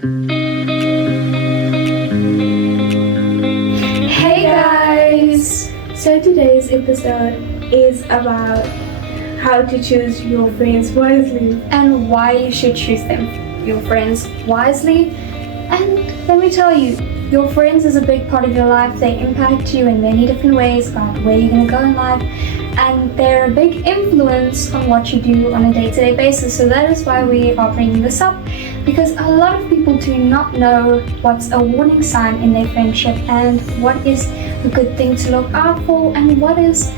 Hey guys! So today's episode is about how to choose your friends wisely and why you should choose your friends wisely. And let me tell you, your friends is a big part of your life. They impact you in many different ways about where you're going to go in life, and they're a big influence on what you do on a day-to-day basis. So that is why we are bringing this up, because a lot of people do not know what's a warning sign in their friendship and what is a good thing to look out for and what is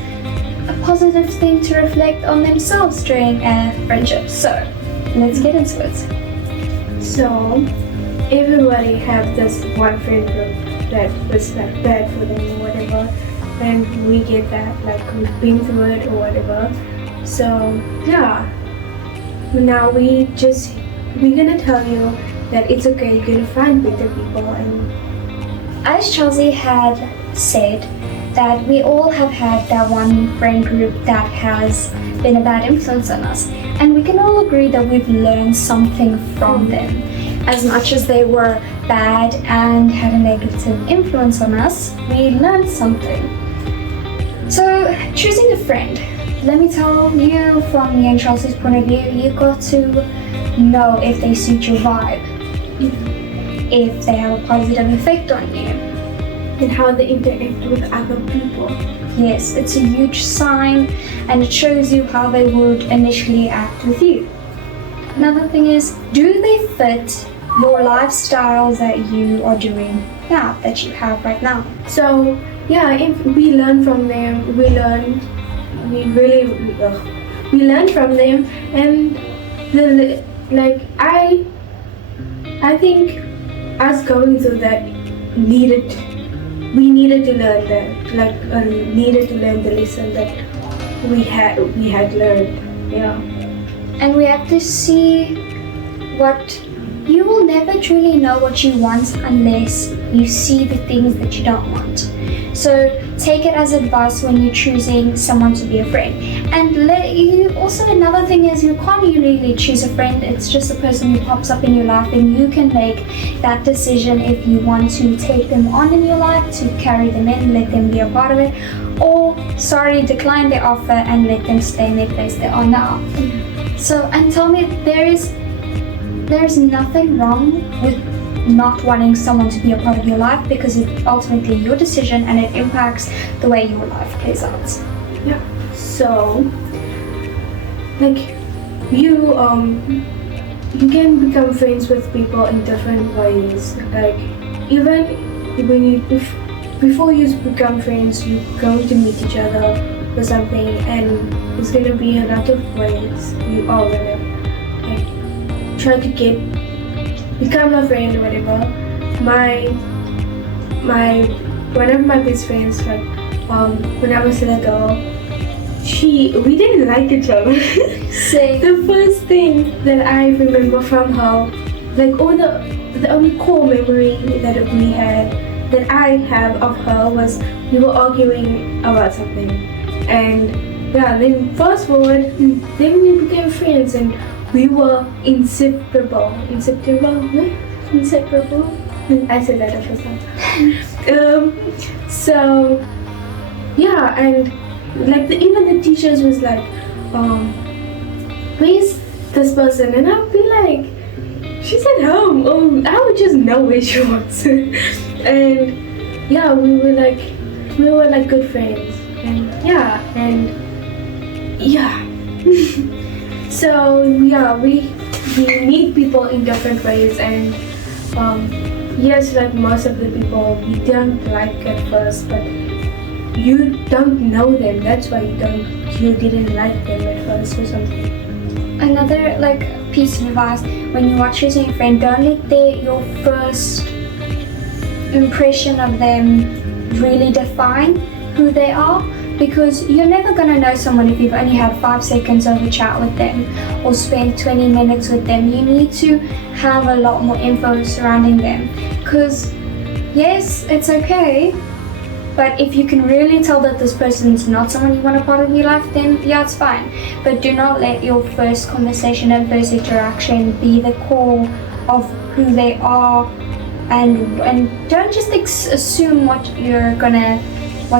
a positive thing to reflect on themselves during a friendship. So let's get into it. So everybody have this one friend group that was like bad for them or whatever, and we get that, like we've been through it or whatever. So yeah, now we're gonna tell you that it's okay, you're gonna find better people. And as Chelsea had said, that we all have had that one friend group that has been a bad influence on us, and we can all agree that we've learned something from them. As much as they were bad and had a negative influence on us, we learned something. So choosing a friend, let me tell you from me and Chelsea's point of view, you got to know if they suit your vibe, if they have a positive effect on you, and how they interact with other people. Yes, it's a huge sign, and it shows you how they would initially act with you. Another thing is, do they fit your lifestyle that you are doing now, that you have right now? So yeah, if we learn from them, we learn from them, and I think us going through that we needed to learn that, needed to learn the lesson that we had learned. Yeah. And we have to see what you will never truly know what you want unless you see the things that you don't want. So take it as advice when you're choosing someone to be a friend. And another thing is, you can't really choose a friend. It's just a person who pops up in your life, and you can make that decision if you want to take them on in your life, to carry them in, let them be a part of it, or decline their offer and let them stay in their place they are now. So, and tell me, there's nothing wrong with not wanting someone to be a part of your life, because it's ultimately your decision and it impacts the way your life plays out. Yeah. So, you can become friends with people in different ways. Like, even when before you become friends, you're going to meet each other or something, and there's gonna be a lot of ways you are gonna try to become a friend or whatever. One of my best friends, when I was little, we didn't like each other. The first thing that I remember from her, the only core memory that I have of her was we were arguing about something, and yeah, then fast forward, then we became friends, and we were inseparable. Inseparable? I said that the first time. So yeah, and even the teachers was like, where's this person? And I'd be like, she's at home. I would just know where she was. And yeah, we were like good friends. And yeah. So yeah, we meet people in different ways, and yes, most of the people we don't like at first, but you don't know them. That's why you didn't like them at first or something. Another piece of advice, when you are choosing a friend, don't let your first impression of them really define who they are, because you're never going to know someone if you've only had 5 seconds of a chat with them or spent 20 minutes with them. You need to have a lot more info surrounding them, because yes, it's okay, but if you can really tell that this person's not someone you want a part of your life, then yeah, it's fine. But do not let your first conversation and first interaction be the core of who they are, and don't just assume what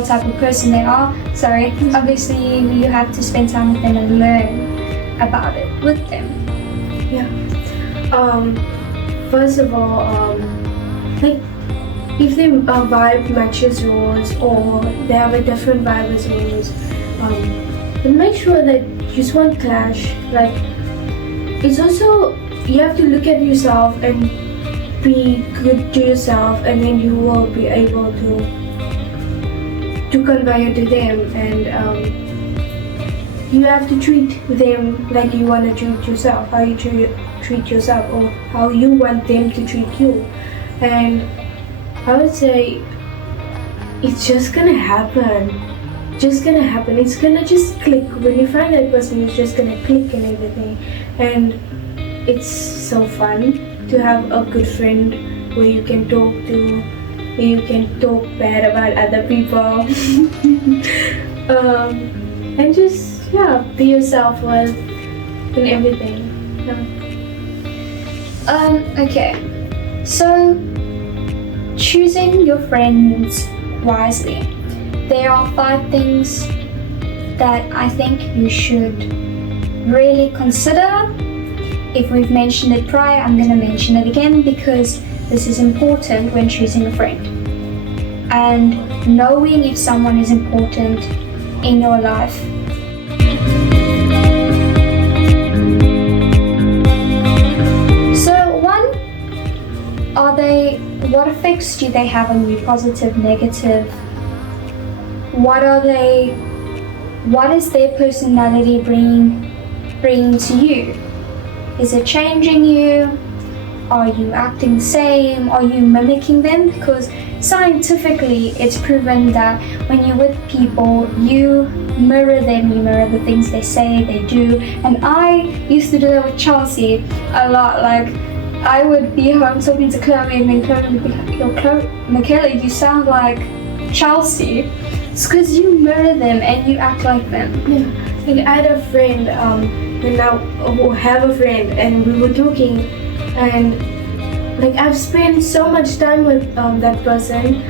type of person they are. Sorry, obviously you have to spend time with them and learn about it with them. Yeah. First of all, like if their vibe matches yours or they have a different vibe as yours, then make sure that you just won't clash. Like it's also, you have to look at yourself and be good to yourself, and then you will be able to convey it to them, and you have to treat them like you want to treat yourself, how you treat yourself, or how you want them to treat you. And I would say it's just gonna happen. It's gonna just click. When you find that person, it's just gonna click and everything. And it's so fun to have a good friend where you can talk to, where you can talk bad about other people. And just be yourself with and everything. Okay, so choosing your friends wisely. There are 5 things that I think you should really consider. If we've mentioned it prior, I'm going to mention it again because this is important when choosing a friend. And knowing if someone is important in your life. So 1, what effects do they have on you? Positive, negative? What is their personality bringing to you? Is it changing you? Are you acting the same? Are you mimicking them? Because scientifically it's proven that when you're with people, you mirror them, you mirror the things they say, they do. And I used to do that with Chelsea a lot. Like, I would be home talking to Chloe, and then Chloe would be like, yo, Michaela, you sound like Chelsea. It's because you mirror them and you act like them. Yeah. Like I had a friend, and now have a friend, and we were talking, and like I've spent so much time with that person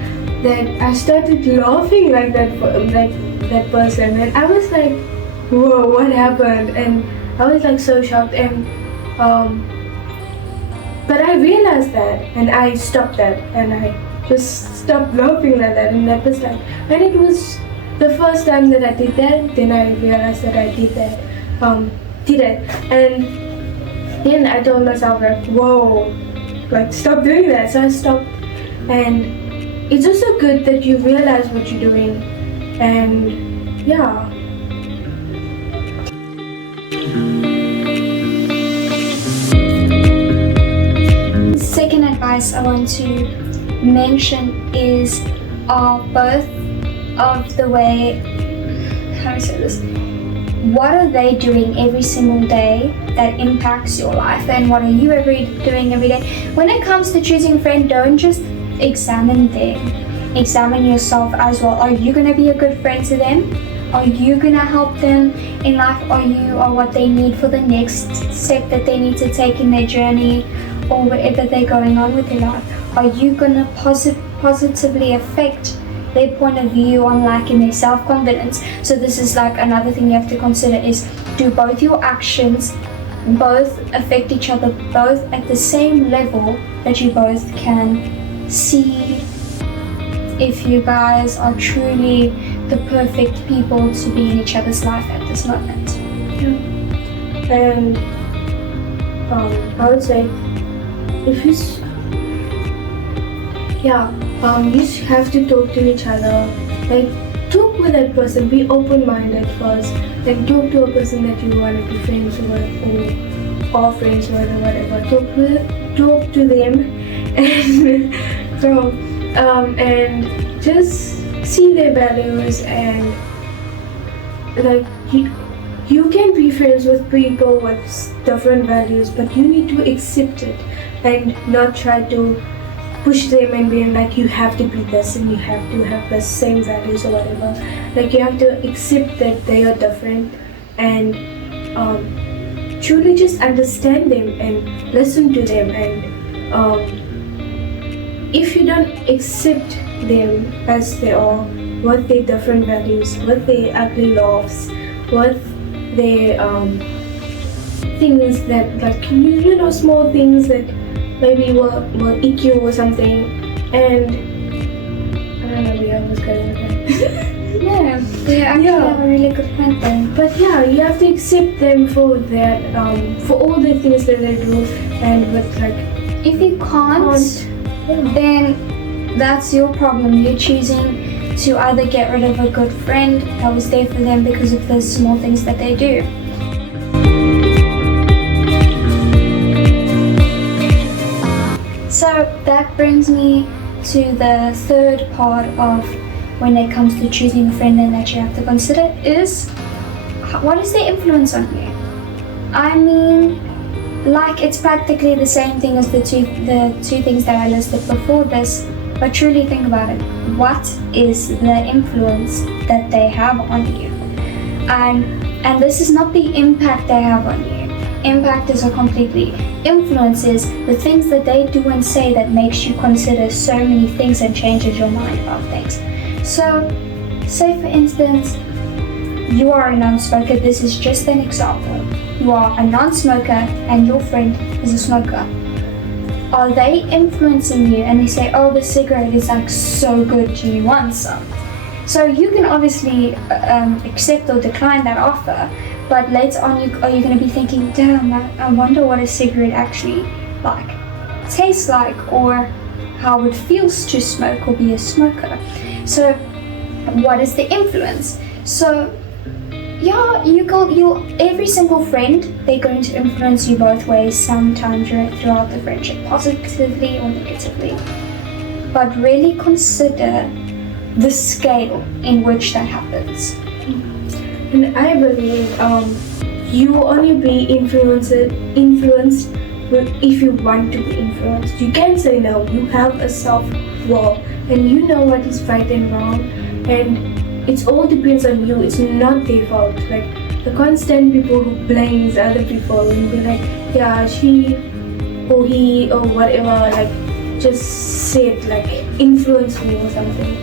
that I started laughing like that person, and I was like, whoa, what happened? And I was like so shocked, and but I realized that, and I stopped that, and I just stopped laughing like that, and that was like, and it was the first time that I did that. Then I realized that I did that, and then I told myself like, whoa, like stop doing that. So I stopped, and it's also good that you realize what you're doing, and yeah. Second advice I want to mention is both of the way, how do I say this? What are they doing every single day that impacts your life, and what are you doing every day? When it comes to choosing a friend, don't just examine them. Examine yourself as well. Are you going to be a good friend to them? Are you going to help them in life? Are you what they need for the next step that they need to take in their journey, or whatever they're going on with their life? Are you going to positively affect their point of view on life and their self-confidence? So this is like another thing you have to consider is, do both your actions both affect each other, both at the same level that you both can see if you guys are truly the perfect people to be in each other's life at this moment. Yeah. And I would say, if you you have to talk to each other. Like, talk with that person, be open-minded first, then talk to a person that you want to be friends with or friends with or whatever. Talk to them and and just see their values, and like you can be friends with people with different values, but you need to accept it and not try to push them and being like, you have to be this and you have to have the same values or whatever. Like, you have to accept that they are different, and truly just understand them and listen to them. And if you don't accept them as they are, what their different values, what their ugly loves, what their things that, like, you know, small things that maybe will EQ or something. And I don't know where I was going with that. Yeah, they actually have a really good point there. But yeah, you have to accept them for that, for all the things that they do. And with, like, if you can't, then that's your problem. You're choosing to either get rid of a good friend that was there for them because of the small things that they do. So that brings me to the third part of when it comes to choosing a friend and that you have to consider is, what is their influence on you? I mean, like, it's practically the same thing as the two things that I listed before this, but truly think about it. What is the influence that they have on you? And this is not the impact they have on you. Impact is a completely, influence is the things that they do and say that makes you consider so many things and changes your mind about things. So, say for instance, you are a non-smoker. This is just an example. You are a non-smoker and your friend is a smoker. Are they influencing you and they say, oh, the cigarette is like so good, do you want some? So you can obviously accept or decline that offer, but later on are you going to be thinking, damn, I wonder what a cigarette actually like tastes like, or how it feels to smoke or be a smoker. So what is the influence? So yeah, every single friend, they're going to influence you both ways sometime throughout the friendship, positively or negatively. But really consider the scale in which that happens. And I believe you will only be influenced if you want to be influenced. You can't say no. You have a self-will and you know what is right and wrong, and it all depends on you. It's not their fault. Like the constant people who blames other people and be like, yeah, she or he or whatever, like just said, like influence me or something.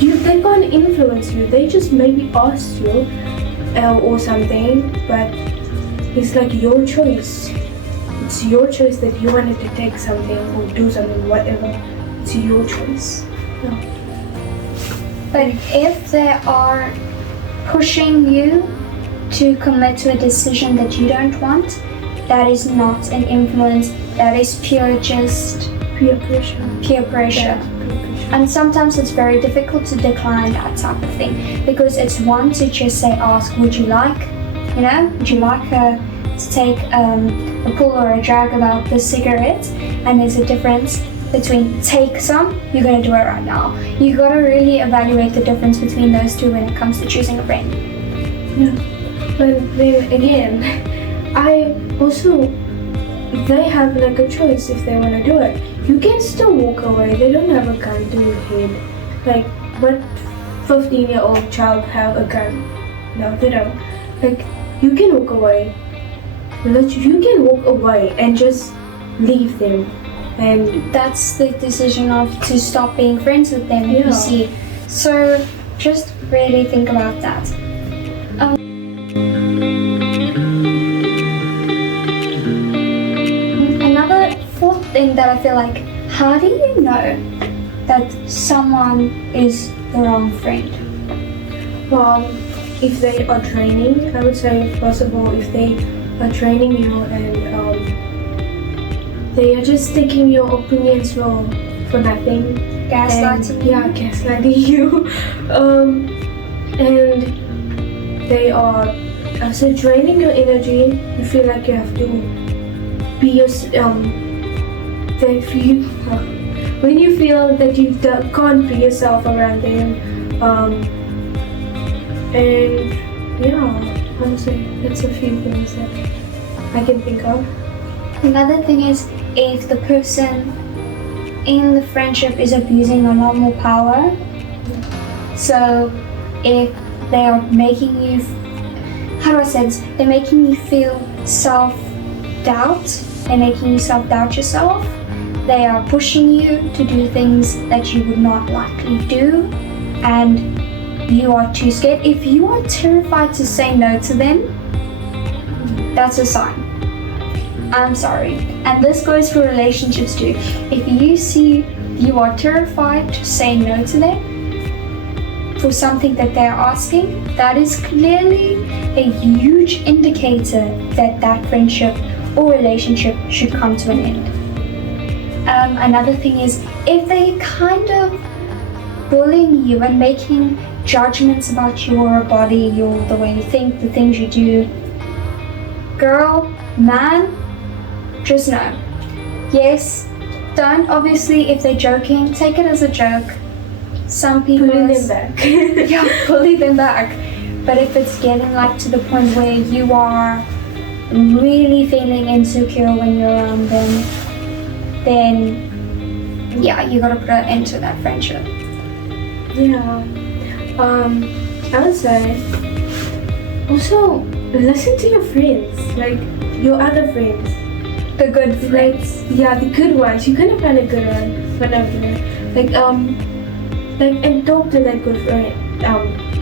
They can't influence you. They just maybe asked you or something, but it's like your choice. It's your choice that you wanted to take something or do something, whatever. It's your choice. Yeah. But if they are pushing you to commit to a decision that you don't want, that is not an influence. That is pure just peer pressure. Peer pressure. Yeah. And sometimes it's very difficult to decline that type of thing, because it's one to just say, ask, would you like to take a pull or a drag about the cigarette? And there's a difference between take some, you're going to do it right now. You got to really evaluate the difference between those two when it comes to choosing a friend. Yeah. But then again, they have like a choice if they want to do it. You can still walk away. They don't have a gun to your head. Like, what 15-year-old child have a gun? No, they don't. Like, you can walk away. You can walk away and just leave them. And that's the decision to stop being friends with them, you see. So just really think about that. Another fourth thing that I feel like, how do you know that someone is the wrong friend? Well, if they are draining, I would say if possible, if they are draining you and they are just taking your opinions for nothing. Gaslighting you. Yeah, gaslighting you. And they are also draining your energy. You feel like you have to be when you feel that you can't be yourself around them. And yeah, honestly, that's a few things that I can think of. Another thing is, if the person in the friendship is abusing a lot more power, so if they are making you, how do I say this? They're making you feel self-doubt. They're making you self-doubt yourself. They are pushing you to do things that you would not likely do, and you are too scared. If you are terrified to say no to them, that's a sign. I'm sorry. And this goes for relationships too. If you see you are terrified to say no to them for something that they're asking, that is clearly a huge indicator that that friendship or relationship should come to an end. Another thing is, if they kind of bullying you and making judgments about your body, the way you think, the things you do, girl, man, just know. Yes, don't, obviously, if they're joking, take it as a joke. Some people bully them back. Yeah, bully them back. But if it's getting like to the point where you are really feeling insecure when you're around them, then yeah, you gotta put an end to that friendship. Yeah. I would say also listen to your friends, like your other friends. The good friends. Like, yeah, the good ones. You're gonna find a good one, whatever. And talk to that good friend.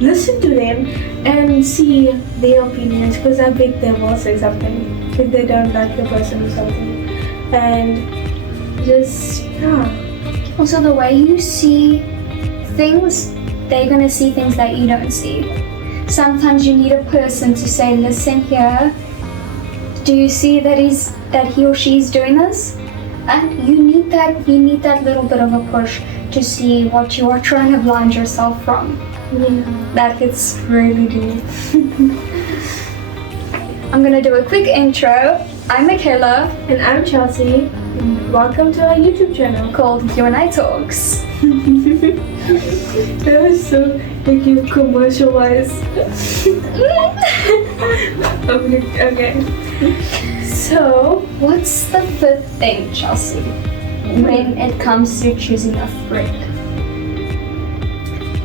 Listen to them and see their opinions, because I bet they will say something if they don't like the person or something. And just, yeah. Also, the way you see things, they're gonna see things that you don't see. Sometimes you need a person to say, listen here, do you see that he or she is doing this? And you need that little bit of a push to see what you are trying to blind yourself from. Yeah. That gets really deep. I'm gonna do a quick intro. I'm Michaela. And I'm Chelsea. Welcome to our YouTube channel Called You and I Talks. That was so like you commercialized. Okay. So, what's the fifth thing, Chelsea, when it comes to choosing a friend?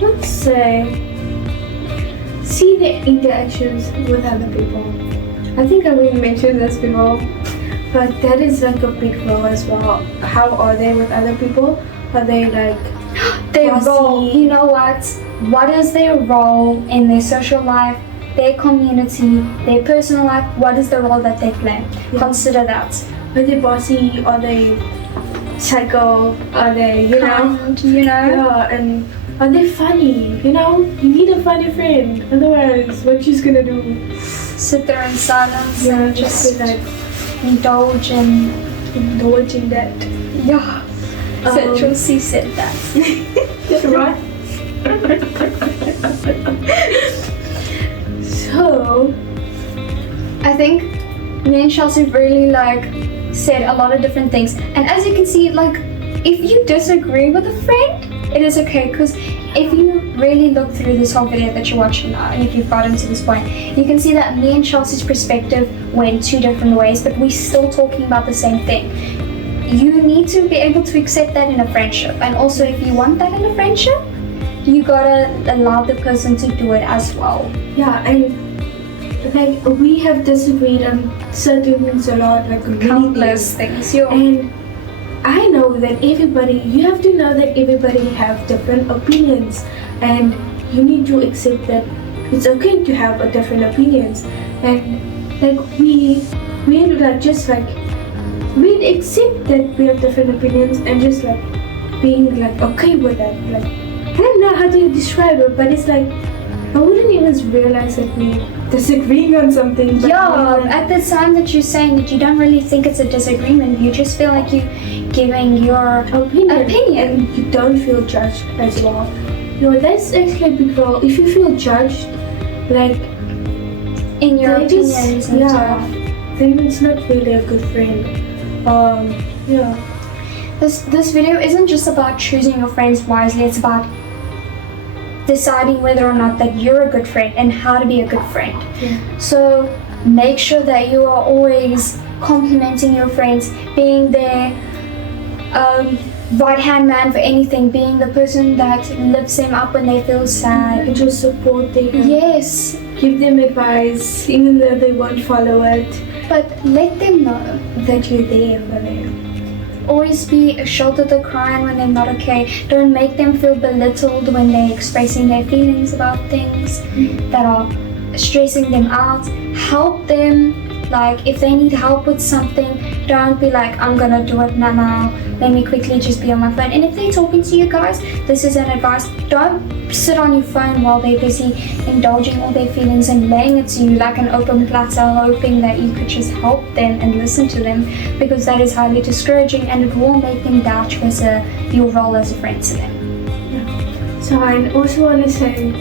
Let's say, see the interactions with other people. I think I will mention this before, but that is like a big role as well. How are they with other people? Are they like their role? You know what? What is their role in their social life, their community, their personal life? What is the role that they play? Yeah. Consider that. Are they bossy? Are they psycho? Are they kind, Yeah, and are they funny? You need a funny friend. Otherwise, what she's gonna do? Sit there in silence and just like indulge in that. Yeah. So Chelsea said that. Right. So, I think me and Chelsea really said a lot of different things. And as you can see, if you disagree with a friend, it is okay, because if you really look through this whole video that you're watching now, and if you've gotten to this point, you can see that me and Chelsea's perspective went two different ways, but we're still talking about the same thing. You need to be able to accept that in a friendship, and also if you want that in a friendship, you gotta allow the person to do it as well. Yeah, and we have disagreed on certain things a lot, countless things. And I know that you have to know that everybody have different opinions, and you need to accept that it's okay to have a different opinions. And we accept that we have different opinions, and just being okay with that. I don't know how to describe it, but it's I wouldn't even realize that we disagreeing on something. But at the time that you're saying that you don't really think it's a disagreement, you just feel like you're giving your opinion. And you don't feel judged as well. That's actually a big role. If you feel judged, in your opinions and stuff, then it's not really a good friend. This video isn't just about choosing your friends wisely, it's about deciding whether or not that you're a good friend and how to be a good friend. Yeah. So make sure that you are always complimenting your friends, being their right-hand man for anything, being the person that lifts them up when they feel sad. And just support them. Yes. Give them advice, even though they won't follow it. but let them know. that you're there for them. Always be a shoulder to cry on when they're not okay. Don't make them feel belittled when they're expressing their feelings about things that are stressing them out. Help them. Like, if they need help with something, don't be like, I'm gonna do it now. Let me quickly just be on my phone. And if they're talking to you guys, this is an advice. Don't sit on your phone while they're busy indulging all their feelings and laying it to you like an open platter, hoping that you could just help them and listen to them, because that is highly discouraging and it will make them doubt your role as a friend to them. Yeah. So I also want to say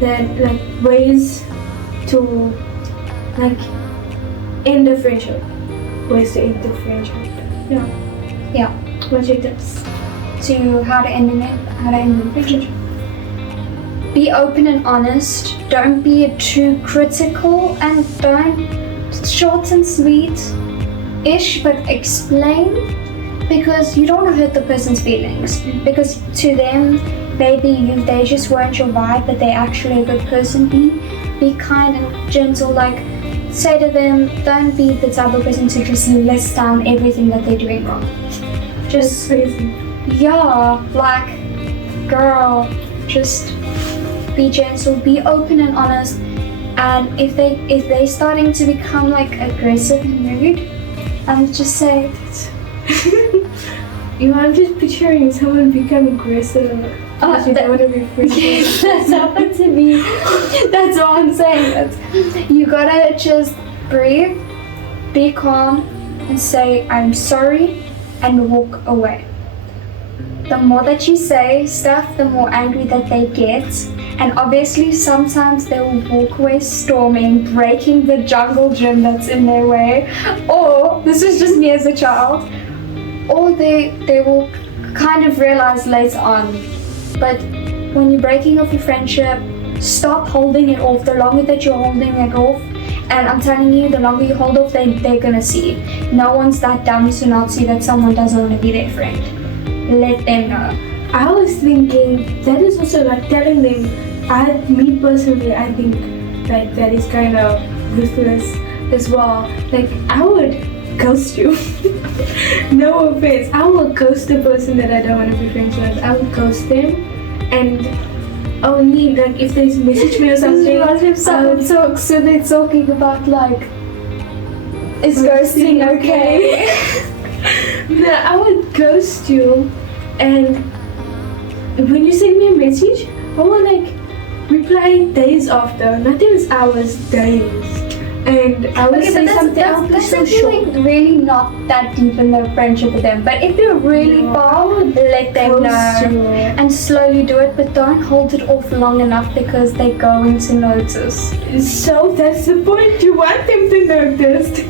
that like ways to like end the friendship. Ways to end the friendship. Yeah. What's your tips? To how to end the friendship. Be open and honest. Don't be too critical, and don't short and sweet-ish, but explain, because you don't want to hurt the person's feelings. Because to them, maybe they just weren't your vibe, but they're actually a good person. Be kind and gentle. Like, say to them, don't be the type of person to just list down everything that they're doing wrong. Just crazy. Yeah, like, girl, just be gentle, be open and honest. And if they're starting to become like aggressive and rude, just say I'm just picturing someone become aggressive. You don't want to be friends. That's happened to me. That's what I'm saying. You gotta just breathe, be calm, and say, I'm sorry, and walk away. The more that you say stuff, the more angry that they get. And obviously, sometimes they will walk away storming, breaking the jungle gym that's in their way. Or, this is just me as a child, or they will kind of realize later on. But when you're breaking off your friendship, stop holding it off. The longer that you're holding it off, and I'm telling you, the longer you hold off, they're gonna see. No one's that dumb to not see that someone doesn't want to be their friend. Let them know. I was thinking that is also like telling them. Me personally, I think like that is kind of ruthless as well. Like, I would ghost you. No offense. I will ghost the person that I don't want to be friends with. I would ghost them, and only like if they message me or something. So they're talking about like, is ghosting okay? No, I would ghost you, and when you send me a message, I will like reply days after, not even hours, days. And I would say something. That's so like really not that deep in the friendship with them. But if you're really far, let them know and slowly do it. But don't hold it off long enough, because they're going to notice. So that's the point. You want them to notice.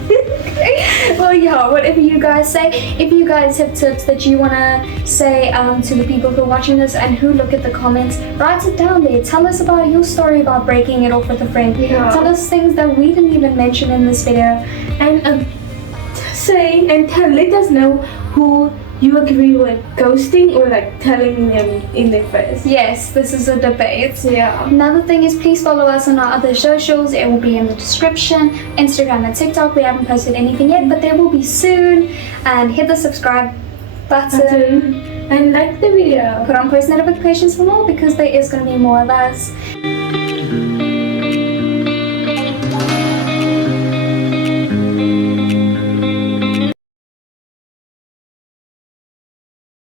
Well, yeah. Whatever you guys say. If you guys have tips that you wanna say to the people who are watching this and who look at the comments, write it down there. Tell us about your story about breaking it off with a friend. Yeah. Tell us things that we didn't even mention in this video, and let us know who you agree with, ghosting or like telling them in their face. Yes, this is a debate. Yeah. Another thing is, please follow us on our other socials. It will be in the description. Instagram and TikTok, we haven't posted anything yet, but there will be soon. And hit the subscribe button and like the video. Put on post notifications for more, because there is going to be more of us.